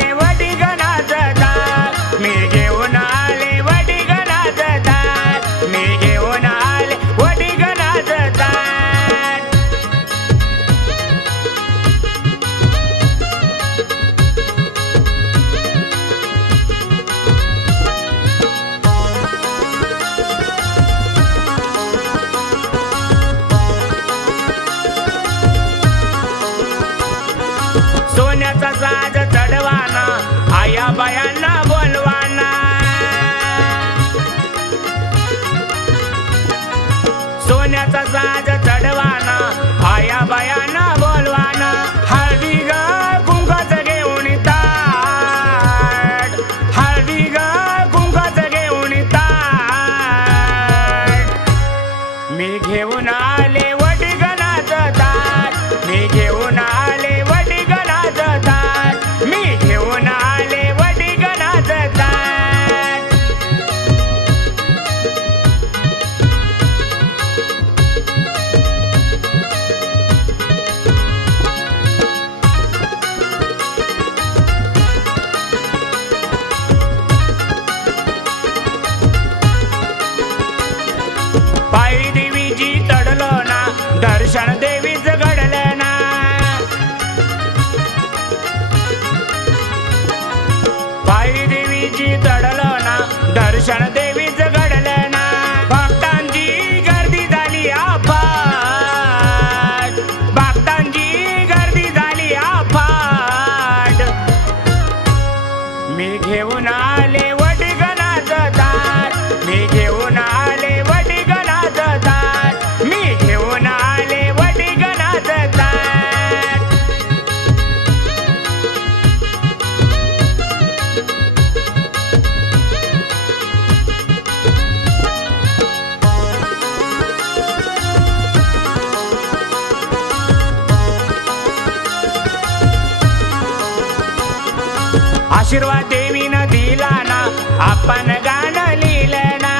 there was दर्शन देवीच घडलं ना. भक्तांची गर्दी झाली आफाट. भक्तांची गर्दी झाली आफाट. मी घेऊन आले वडगणाचं ताट मी आशीर्वाद देवीनं दिला ना आपण गाणं लिहिलं ना.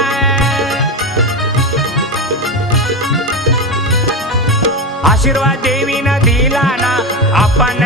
आशीर्वाद देवीनं दिला ना आपण